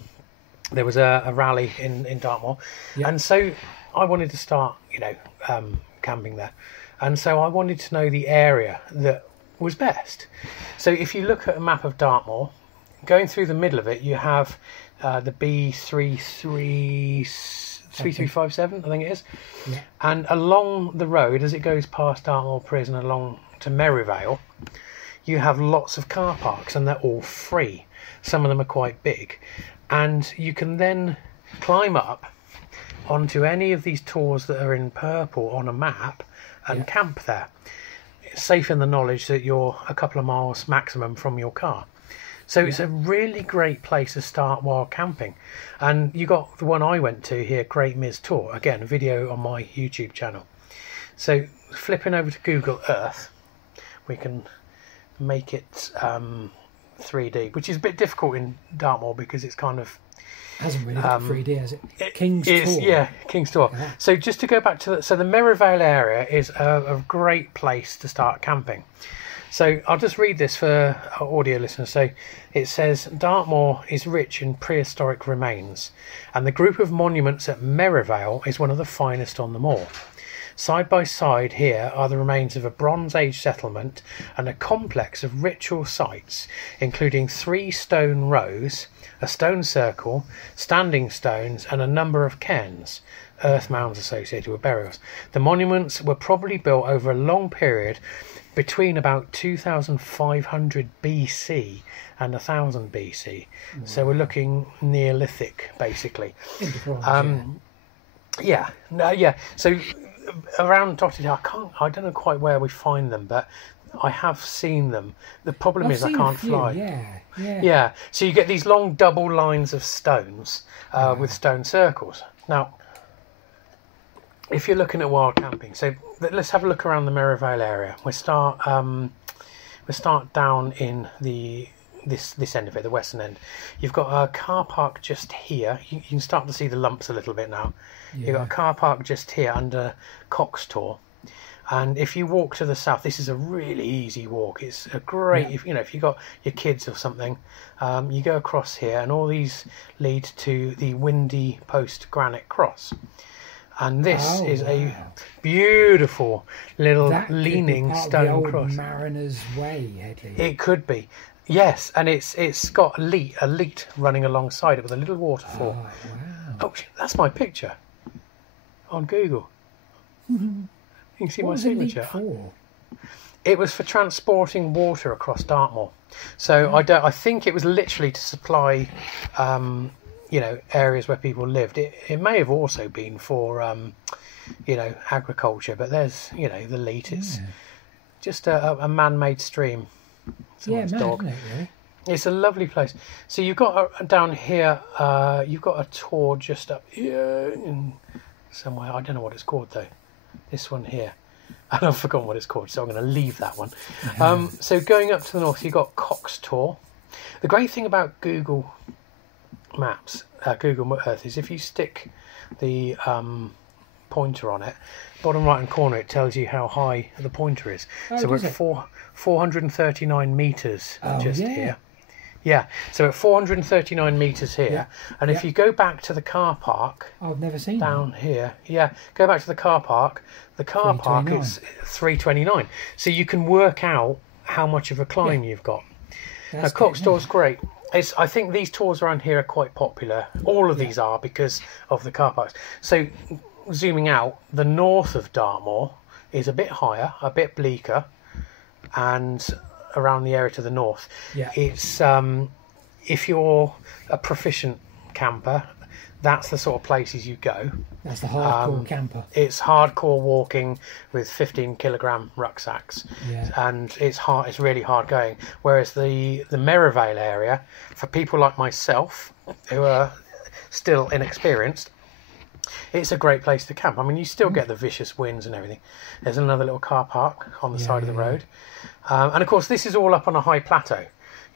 There was a rally in Dartmoor. Yeah. And so I wanted to start, camping there. And so I wanted to know the area that was best. So if you look at a map of Dartmoor, going through the middle of it, you have the B3357, I think it is. Yeah. And along the road, as it goes past Dartmoor Prison along to Merivale, you have lots of car parks and they're all free. Some of them are quite big. And you can then climb up onto any of these tours that are in purple on a map and camp there. It's safe in the knowledge that you're a couple of miles maximum from your car. So it's a really great place to start wild camping. And you got the one I went to here, Great Mis Tour. Again, a video on my YouTube channel. So flipping over to Google Earth, we can make it 3D, which is a bit difficult in Dartmoor because it's kind of... Hasn't really got 3D, has it? King's Tour. Yeah, King's Tour. Yeah. So just to go back to the Merivale area is a great place to start camping. So I'll just read this for our audio listeners. So it says, Dartmoor is rich in prehistoric remains, and the group of monuments at Merivale is one of the finest on them all. Side by side here are the remains of a Bronze Age settlement and a complex of ritual sites, including 3 stone rows, a stone circle, standing stones, and a number of cairns, earth mounds associated with burials. The monuments were probably built over a long period between about 2500 BC and 1000 BC. So we're looking Neolithic, basically. In the Blorenge, Yeah. So around dotted, I don't know quite where we find them, but I have seen them. The problem is I can't fly. Yeah. So you get these long double lines of stones with stone circles. Now, if you're looking at wild camping, so let's have a look around the Merivale area. We start down in this end of it, the western end. You've got a car park just here. You can start to see the lumps a little bit now. Yeah. You've got a car park just here under Coxtor. And if you walk to the south, this is a really easy walk. It's a great, if you've got your kids or something, you go across here, and all these lead to the Windy Post Granite Cross. And this is a beautiful little leaning stone cross. Mariner's Way, Hedley. It could be, yes, and it's got a leat running alongside it with a little waterfall. Oh, wow. Oh, that's my picture on Google. You can see my signature. It was for transporting water across Dartmoor. So I think it was literally to supply, areas where people lived. It may have also been for, agriculture. But there's, the leat. It's just a man-made stream. Someone's dog. Isn't it, really? It's a lovely place. So you've got down here. You've got a tour just up here in somewhere. I don't know what it's called though. This one here. And I've forgotten what it's called, so I'm going to leave that one. So going up to the north, you've got Coxtor. The great thing about Google Maps, Google Earth, is if you stick the pointer on it, bottom right hand corner, it tells you how high the pointer is. So we're at 439 metres here. Yeah, so at 439 metres here, and if you go back to the car park... I've never seen down here. Yeah, go back to the car park. The car park is 329. So you can work out how much of a climb you've got. Now, Coxtor's great. I think these tours around here are quite popular. All of these are because of the car parks. So zooming out, the north of Dartmoor is a bit higher, a bit bleaker, and around the area to the north, it's if you're a proficient camper, that's the sort of places you go. That's the hardcore camper. It's hardcore walking with 15-kilogram rucksacks, and it's hard. It's really hard going. Whereas the Merivale area, for people like myself who are still inexperienced, it's a great place to camp. I mean, you still get the vicious winds and everything. There's another little car park on the side of the road. And of course, this is all up on a high plateau.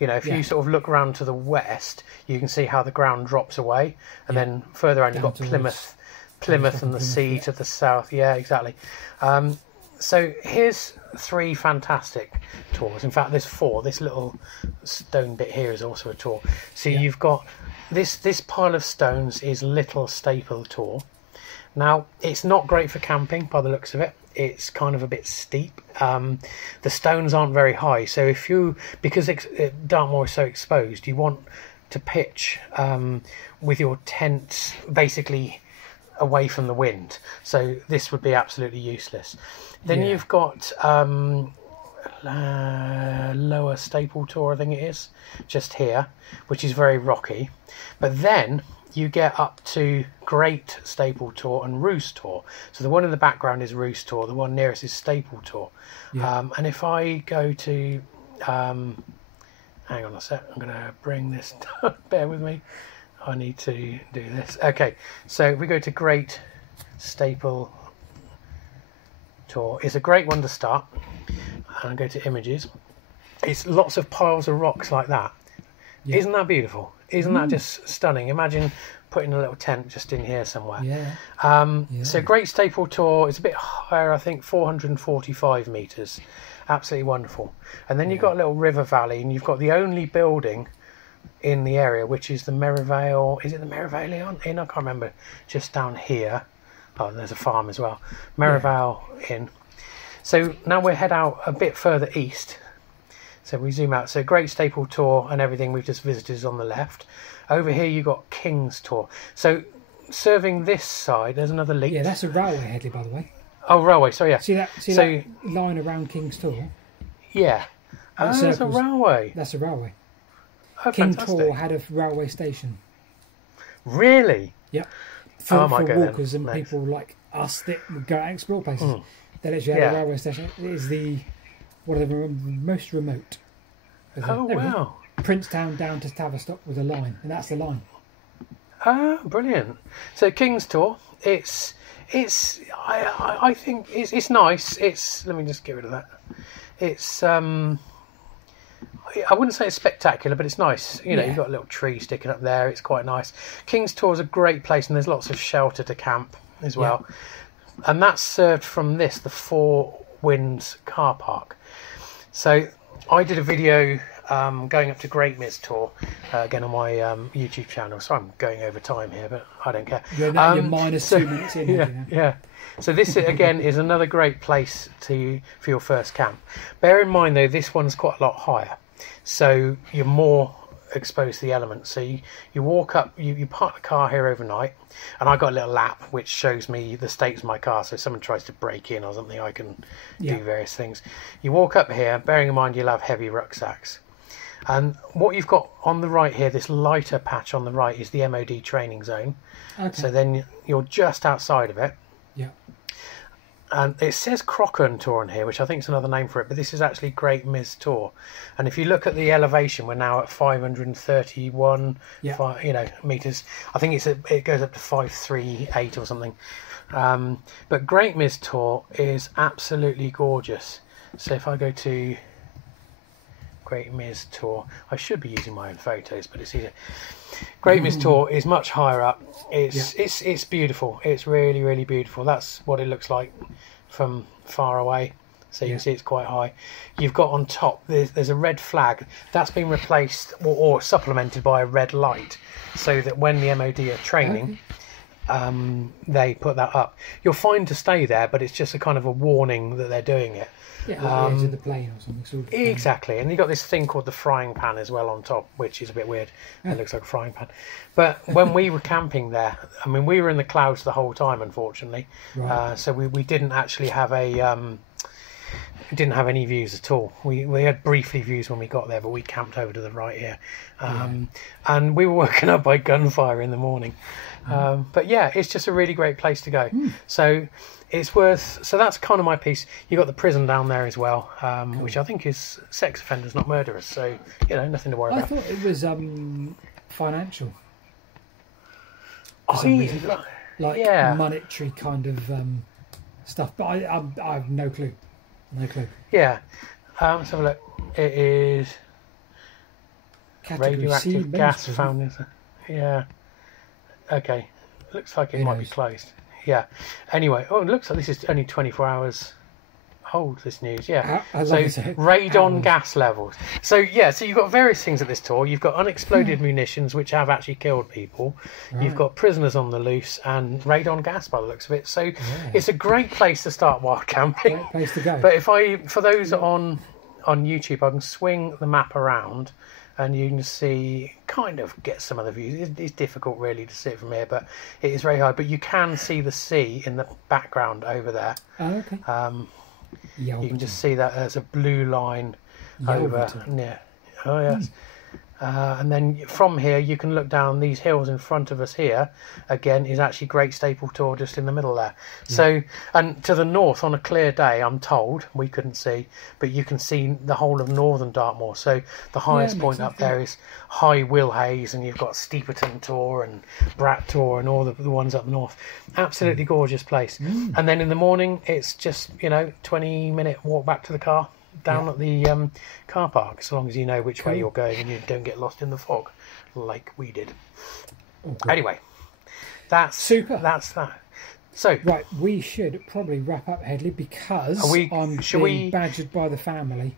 If you sort of look round to the west, you can see how the ground drops away. And then further on, you've got Plymouth and the sea to the south. Yeah, exactly. So here's 3 fantastic tours. In fact, there's 4. This little stone bit here is also a tour. So you've got this pile of stones is Little Staple Tour. Now, it's not great for camping by the looks of it. It's kind of a bit steep. The stones aren't very high. So because Dartmoor is so exposed, you want to pitch with your tent basically away from the wind. So this would be absolutely useless. Then you've got Lower Staple Tour, I think it is, just here, which is very rocky. But then you get up to Great Staple Tour and Roost Tour. So the one in the background is Roost Tour, the one nearest is Staple Tour. And if I go to hang on a sec, I'm going to bring this down. Bear with me, I need to do this. Okay, so if we go to Great Staple Tour, it's a great one to start, and go to images. It's lots of piles of rocks like that. Isn't that beautiful? Isn't that just stunning? Imagine putting a little tent just in here somewhere. So Great Staple Tour is a bit higher, I think 445 metres. Absolutely wonderful. And then you've got a little river valley, and you've got the only building in the area, which is the Merivale. Is it the Merivale Inn? I can't remember. Just down here. Oh, there's a farm as well. Merivale Inn. So now we'll head out a bit further east. So we zoom out. So Great Staple Tour and everything we've just visited is on the left. Over here you've got King's Tour. So serving this side, there's another leak. Yeah, that's a railway, Hedley, by the way. Oh, railway. So yeah. See that line around King's Tour? Yeah. Oh, that's a railway. That's a railway. Oh, King fantastic. Tor had a railway station. Really? Yep. For walkers then. and people like us that would go out and explore places. They literally had a railway station. It is one of the most remote. Oh, wow. Princetown down to Tavistock with a line, and that's the line. Ah, brilliant. So King's Tor, I think it's nice. Let me just get rid of that. It's I wouldn't say it's spectacular, but it's nice. You know, you've got a little tree sticking up there. It's quite nice. King's Tor is a great place, and there's lots of shelter to camp as well. And that's served from the Four Winds car park. So I did a video going up to Great Mis Tor again on my YouTube channel. So I'm going over time here, but I don't care. You're minus 2 minutes in. Yeah. So this again is another great place for your first camp. Bear in mind though, this one's quite a lot higher, so you're more exposed to the elements. So you walk up, you park the car here overnight, and I got a little app which shows me the states of my car. So if someone tries to break in or something, I can do various things. You walk up here, bearing in mind you'll have heavy rucksacks. And what you've got on the right here, this lighter patch on the right, is the MOD training zone. Okay. So then you're just outside of it. Yeah. And it says Crocken Tor on here, which I think is another name for it, but this is actually Great Mis Tor. And if you look at the elevation, we're now at 531 meters. I think it goes up to 538 or something. But Great Mis Tor is absolutely gorgeous. So if I go to Great Mis Tor, I should be using my own photos, but it's easier. Great Mis Tor is much higher up. It's beautiful. It's really, really beautiful. That's what it looks like from far away. So you can see it's quite high. You've got on top, there's a red flag. That's been replaced or supplemented by a red light, so that when the MOD are training, they put that up. You're fine to stay there, but it's just a kind of a warning that they're doing it. Yeah, like the edge of the plane or something. Sort of exactly. And you've got this thing called the frying pan as well on top, which is a bit weird. It looks like a frying pan. But when we were camping there, I mean, we were in the clouds the whole time, unfortunately. Right. So we didn't actually have any views at all. We had briefly views when we got there, but we camped over to the right here. And we were woken up by gunfire in the morning. But yeah, it's just a really great place to go. So it's worth. So that's kind of my piece. You got the prison down there as well, which I think is sex offenders, not murderers. So nothing to worry about. I thought it was financial. Monetary kind of stuff, but I have no clue. No clue. Yeah. Let's have a look. It is Category radioactive C, gas found in. Yeah. Okay. Looks like it might be closed. Yeah. Anyway, it looks like this is only 24 hours old, this news. Yeah. Radon gas levels. So you've got various things at this tour. You've got unexploded munitions, which have actually killed people. Right. You've got prisoners on the loose and radon gas by the looks of it. So it's a great place to start while camping. Great place to go. But for those on YouTube, I can swing the map around, and you can get some of the views. It's difficult really to see it from here, but it is very high. But you can see the sea in the background over there. Oh, okay. You can just see that there's a blue line over near. Oh yes. And then from here you can look down these hills in front of us here. Again, is actually Great Staple Tor just in the middle there. So, and to the north on a clear day, I'm told, we couldn't see, but you can see the whole of northern Dartmoor. So the highest point up there is High Willhays, and you've got Steeperton Tor and Brat Tor and all the ones up north. Absolutely gorgeous place. And then in the morning it's just 20-minute walk back to the car down at the car park, as long as you know which way you're going and you don't get lost in the fog like we did. Anyway, that's super. That's that. So right, we should probably wrap up, Hedley, because I'm being badgered by the family.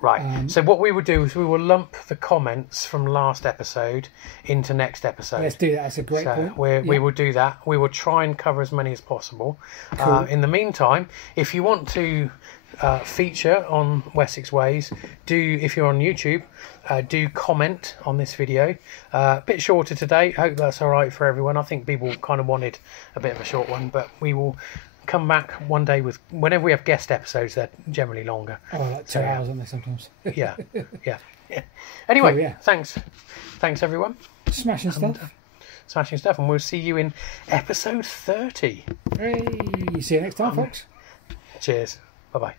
Right. So what we will do is we will lump the comments from last episode into next episode. Let's do that. That's a great point. We will do that. We will try and cover as many as possible. Cool. In the meantime, if you want to feature on Wessex Ways, if you're on YouTube, do comment on this video. A bit shorter today. Hope that's all right for everyone. I think people kind of wanted a bit of a short one, but we will come back one day with whenever we have guest episodes. They're generally longer. Oh, like 2 hours, aren't they sometimes? Yeah. Anyway, Cool, yeah. Thanks everyone. Smashing stuff. And we'll see you in episode 30. Hey, see you next time, folks. Cheers. Bye bye.